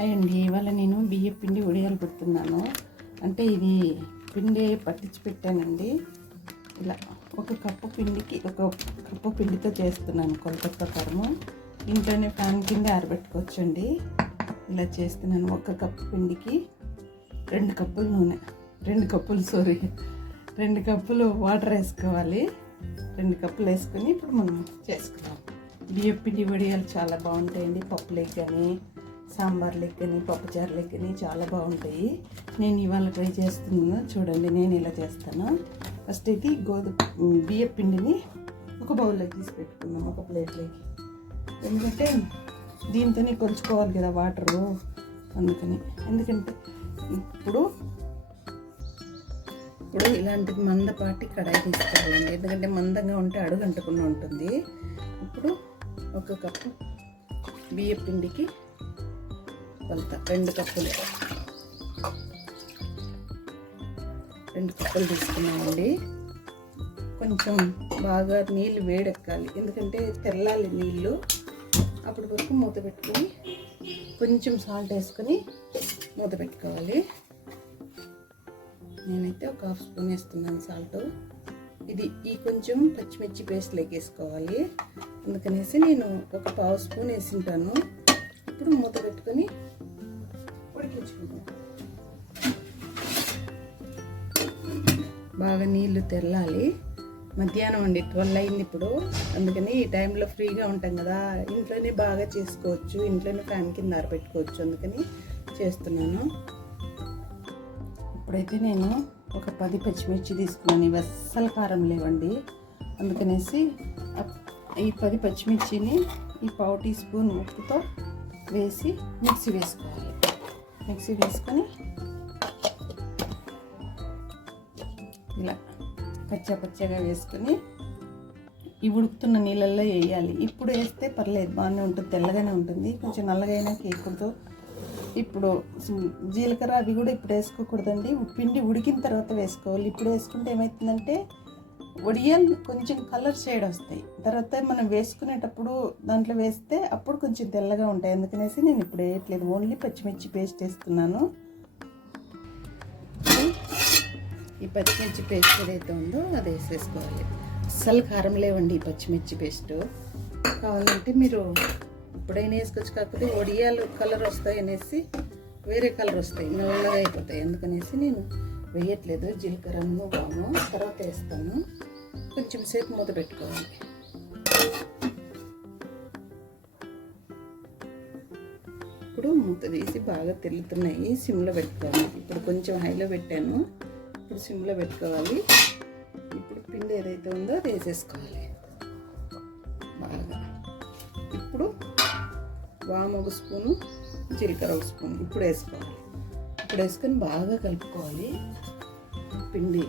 Hi అండి ఇవాళ నేను బియ్య పిండి ఉడియాలు పెడుతున్నాను. అంటే ఇది పిండి పట్టించి పెట్టానండి. ఇలా ఒక కప్పు పిండికి ఒక కప్పు పిండితో చేస్తున్నాను కొలత ప్రకారము ఇంట్లోనే ఫ్యాన్ కింద ఆరబెట్టుకోవచ్చండి. ఇలా చేస్తున్నాను ఒక కప్పు పిండికి రెండు కప్పులు నూనె. రెండు కప్పులు సారీ రెండు కప్పులు వాటర్ వేసుకోవాలి. రెండు కప్పులు వేసుకొని ఇప్పుడు మనం చేసుకుందాం. బియ్య పిండి వడియాలు చాలా బాగుంటాయండి. పప్పులేకి కానీ సాంబార్ లెక్కని పప్పుచారు లెక్కని చాలా బాగుంటాయి. నేను ఇవాళ ట్రై చేస్తున్నాను. చూడండి నేను ఇలా చేస్తాను. ఫస్ట్ అయితే గోధుమ బియ్య పిండిని ఒక బౌల్లో తీసి పెట్టుకుందాం ఒక ప్లేట్లోకి. ఎందుకంటే దీంతోనే కొలుచుకోవాలి కదా వాటరు అందుకని. ఎందుకంటే ఇప్పుడు ఇప్పుడు ఇలాంటి మందపాటి కడాయి తీసుకోవాలండి. ఎందుకంటే మందంగా ఉంటే అడుగు అంటుకుండా ఉంటుంది. ఇప్పుడు ఒక కప్పు బియ్య పిండికి కొలత రెండు కప్పులు. రెండు కప్పులు తీసుకున్నామండి. కొంచెం బాగా నీళ్ళు వేడెక్కాలి. ఎందుకంటే తెల్లాలి నీళ్ళు. అప్పటి వరకు మూత పెట్టుకొని కొంచెం సాల్ట్ వేసుకొని మూత పెట్టుకోవాలి. నేనైతే ఒక హాఫ్ స్పూన్ వేస్తున్నాను సాల్ట్ ఇది ఈ కొంచెం పచ్చిమిర్చి పేస్ట్ వేసుకోవాలి. అందుకనేసి నేను ఒక పావు స్పూన్ వేసింటాను. ఇప్పుడు మూత పెట్టుకొని బాగా నీళ్ళు తెల్లాలి మధ్యాహ్నం అండి ట్వెల్వ్ అయింది ఇప్పుడు. అందుకని ఈ టైంలో ఫ్రీగా ఉంటాం కదా. ఇంట్లోనే బాగా చేసుకోవచ్చు. ఇంట్లోనే ఫ్యాన్ కింద ఆరబెట్టుకోవచ్చు. అందుకని చేస్తున్నాను. ఇప్పుడైతే నేను ఒక పది పచ్చిమిర్చి తీసుకున్నాను. ఇవి అస్సలు కారం లేవండి. అందుకనేసి ఈ పది పచ్చిమిర్చిని ఈ పావు టీ స్పూన్ ఉప్పుతో వేసి మిక్సీ వేసుకోవాలి. మిక్సీ వేసుకొని ఇలా పచ్చ పచ్చగా వేసుకొని ఈ ఉడుకుతున్న నీళ్ళల్లో వేయాలి. ఇప్పుడు వేస్తే పర్లేదు బాగానే ఉంటుంది తెల్లగానే ఉంటుంది. కొంచెం నల్లగైనా వేయకూడదు. ఇప్పుడు జీలకర్ర అవి కూడా ఇప్పుడు వేసుకోకూడదండి. పిండి ఉడికిన తర్వాత వేసుకోవాలి. ఇప్పుడు వేసుకుంటే ఏమవుతుందంటే వడియాలు కొంచెం కలర్ షేడ్ వస్తాయి. తర్వాత మనం వేసుకునేటప్పుడు దాంట్లో వేస్తే అప్పుడు కొంచెం తెల్లగా ఉంటాయి. అందుకనేసి నేను ఇప్పుడు వేయట్లేదు. ఓన్లీ పచ్చిమిర్చి పేస్ట్ వేస్తున్నాను. ఈ పచ్చిమిర్చి పేస్ట్ ఏదైతే ఉందో అది వేసేసుకోవాలి. అస్సలు కారం లేవండి ఈ పచ్చిమిర్చి పేస్ట్. కావాలంటే మీరు ఎప్పుడైనా వేసుకోవచ్చు. కాకపోతే వడియాలు కలర్ వస్తాయి అనేసి వేరే కలర్ వస్తాయి. నల్లగా అయిపోతాయి. అందుకనేసి నేను వేయట్లేదు. జీలకర్రను బాము తర్వాత వేస్తాను. కొంచెం సేపు మూత పెట్టుకోవాలి. ఇప్పుడు మూత తీసి బాగా తెలుతున్నాయి సిమ్లో పెట్టుకోవాలి. ఇప్పుడు కొంచెం హైలో పెట్టాను. ఇప్పుడు సిమ్లో పెట్టుకోవాలి. ఇప్పుడు పిండి ఏదైతే ఉందో అది వేసేసుకోవాలి. బాగా. ఇప్పుడు వాము ఒక స్పూను జీలకర్ర ఒక స్పూన్. ఇప్పుడు వేసుకోవాలి. ఇప్పుడు వేసుకొని బాగా కలుపుకోవాలి. పిండి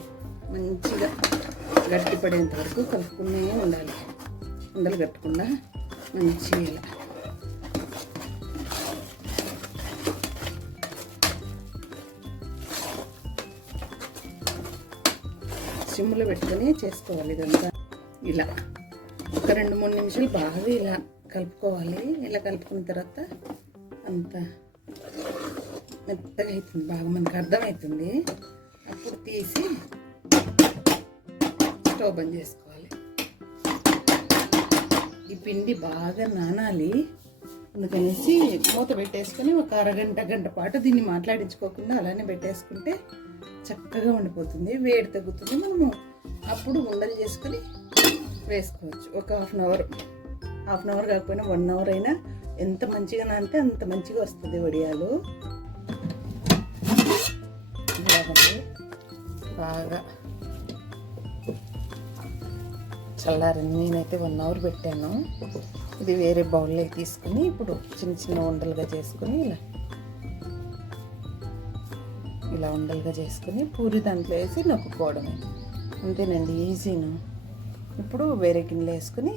మంచిగా గట్టిపడేంత వరకు కలుపుకునే ఉండాలి. ఉండలు కట్టకుండా మంచిగా ఇలా. సిమ్లో పెట్టుకొని చేసుకోవాలి ఇదంతా. ఇలా. ఒక రెండు మూడు నిమిషాలు బాగా ఇలా కలుపుకోవాలి. ఇలా కలుపుకున్న తర్వాత అంత మెత్తగా అవుతుంది బాగా మనకు అర్థమవుతుంది. అప్పుడు తీసి స్టవ్ బంద్ చేసుకోవాలి. ఈ పిండి బాగా నానాలి. అందుకనేసి మూత పెట్టేసుకొని ఒక అరగంట గంట పాటు దీన్ని మాట్లాడించుకోకుండా అలానే పెట్టేసుకుంటే చక్కగా ఉండిపోతుంది. వేడి తగ్గుతుంది. మనము అప్పుడు ఉండలు చేసుకొని వేసుకోవచ్చు. ఒక half an hour half an hour కాకపోయినా వన్ అవర్ అయినా ఎంత మంచిగా నానితే అంత మంచిగా వస్తుంది వడియాలు. బాగా చల్లారింది. నేనైతే వన్ అవర్ పెట్టాను. ఇది వేరే బౌల్లో తీసుకుని ఇప్పుడు చిన్న చిన్న ఉండలుగా చేసుకుని ఇలా ఇలా ఉండలుగా చేసుకుని పూరి దాంట్లో వేసి నొక్కుకోవడమే. అంతేనండి ఈజీను ఇప్పుడు వేరే గిన్నెలో వేసుకుని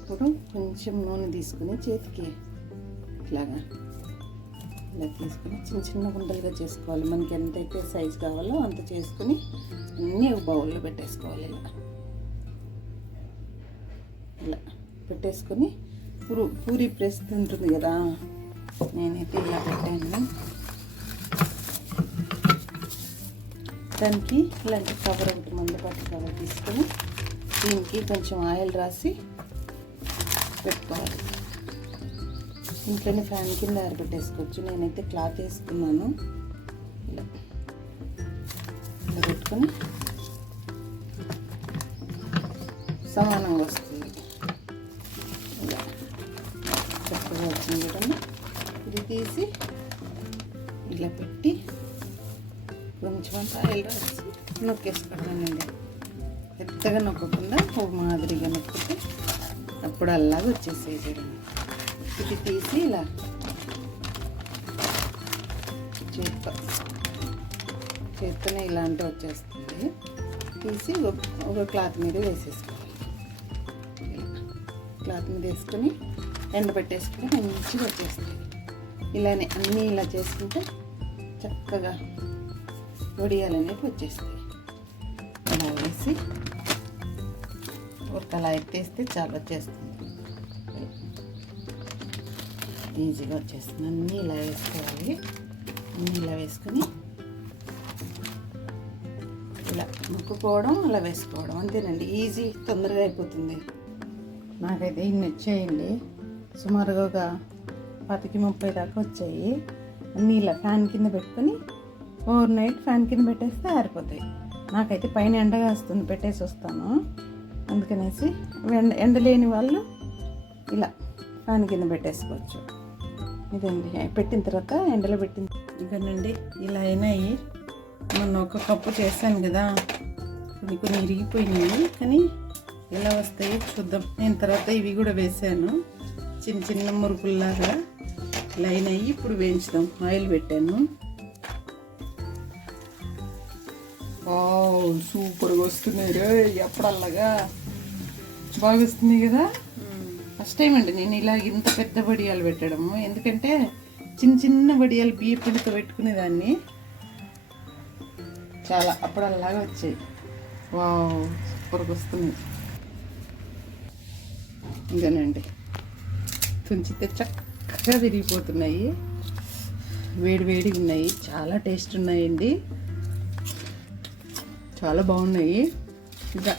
ఇప్పుడు కొంచెం నూనె తీసుకుని చేతికి ఇట్లాగా ఇలా తీసుకుని చిన్న చిన్న గుంటలుగా చేసుకోవాలి. మనకి ఎంతైతే సైజు కావాలో అంత చేసుకుని అన్నీ బౌల్లో పెట్టేసుకోవాలి ఇలా. ఇలా పెట్టేసుకొని పూరి పూరి ప్రెస్ ఉంటుంది కదా నేనైతే ఇలా పెట్టాను. దానికి ఇలాంటి కవర్ ఒకటి మందపాటి కవర్ తీసుకొని దీనికి కొంచెం ఆయిల్ రాసి పెట్టుకోవాలి. ఇంట్లోనే ఫ్యాన్ కింద ఆరబెట్టేసుకోవచ్చు. నేనైతే క్లాత్ వేసుకున్నాను. ఇలా ఇలా పెట్టుకొని సమానంగా వస్తుంది. చక్కగా వచ్చింది కదమ్మా ఇది తీసి ఇలా పెట్టి కొంచెం అంతా ఆయిల్ రాసి నొక్కేసుకుంటానండి పెద్దగా నొక్కకుండా ఓ మాదిరిగా నొక్కితే అప్పుడు అలాగే వచ్చేసేది ఇది తీసి ఇలా చేత్తో చేత్తోనే ఇలాంటి వచ్చేస్తుంది. తీసి ఒక- ఒక క్లాత్ మీద వేసేసుకోవాలి. క్లాత్ మీద వేసుకొని ఎండ పెట్టేసుకుంటే మంచిగా వచ్చేస్తుంది ఇలానే అన్నీ ఇలా చేసుకుంటే చక్కగా వడియాలనేవి వచ్చేస్తాయి. ఇలా వేసి ఒక అలా ఎత్తేస్తే చాలా వచ్చేస్తుంది. ఈజీగా వచ్చేస్తుంది. అన్నీ ఇలా వేసుకోవాలి. అన్నీ ఇలా వేసుకొని ఇలా ముక్కుకోవడం అలా వేసుకోవడం. అంతేనండి. ఈజీ తొందరగా అయిపోతుంది. నాకైతే ఇన్ని వచ్చాయండి సుమారుగా ఒక పతికి ముప్పై దాకా వచ్చాయి. నీళ్ళ ఫ్యాన్ కింద పెట్టుకొని ఓవర్ నైట్ ఫ్యాన్ కింద పెట్టేస్తే ఆరిపోతాయి. నాకైతే పైన ఎండగా వస్తుంది పెట్టేసి వస్తాను. అందుకనేసి ఎండ ఎండ లేని వాళ్ళు ఇలా ఫ్యాన్ కింద పెట్టేసుకోవచ్చు. ఇదండి. పెట్టిన తర్వాత ఎండలో పెట్టిన ఇదనండి ఇలా అయినాయి. మొన్న ఒక కప్పు చేశాను కదా కొన్ని కొన్ని ఇరిగిపోయినాయి. కానీ ఎలా వస్తాయో చూద్దాం. నేను తర్వాత ఇవి కూడా వేసాను చిన్న చిన్న మురుకుల్లాగా లైన్ అయ్యి ఇప్పుడు వేయించుదాం. ఆయిల్ పెట్టాను. సూపర్గా వస్తున్నాయి రే ఎప్పుడల్లాగా? బాగా వస్తున్నాయి కదా? ఫస్ట్ టైం అండి నేను ఇలా ఇంత పెద్ద వడియాలు పెట్టడము. ఎందుకంటే చిన్న చిన్న వడియాలు బియ్య పిండితో పెట్టుకునేదాన్ని. చాలా అప్పుడల్లాగా వచ్చాయి. వావ్ సూపర్గా వస్తున్నాయి. ఇంకానండి? తుంచితే చక్కగా విరిగిపోతున్నాయి వేడి వేడిగా ఉన్నాయి. చాలా టేస్ట్ ఉన్నాయండి. చాలా బాగున్నాయి. ఇంకా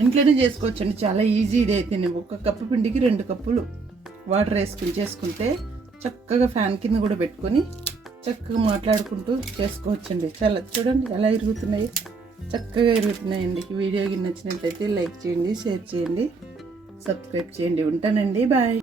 ఇంట్లోనే చేసుకోవచ్చండి. చాలా ఈజీ ఇది అయితే ఒక కప్పు పిండికి రెండు కప్పులు వాటర్ వేసుకుని చేసుకుంటే చక్కగా ఫ్యాన్ కింద కూడా పెట్టుకొని చక్కగా మాట్లాడుకుంటూ చేసుకోవచ్చండి. చాలా చూడండి ఎలా ఇరుగుతున్నాయి. చక్కగా ఇరుగుతున్నాయండి. ఈ వీడియో నచ్చినట్లయితే లైక్ చేయండి షేర్ చేయండి సబ్స్క్రైబ్ చేయండి. ఉంటానండి. బాయ్.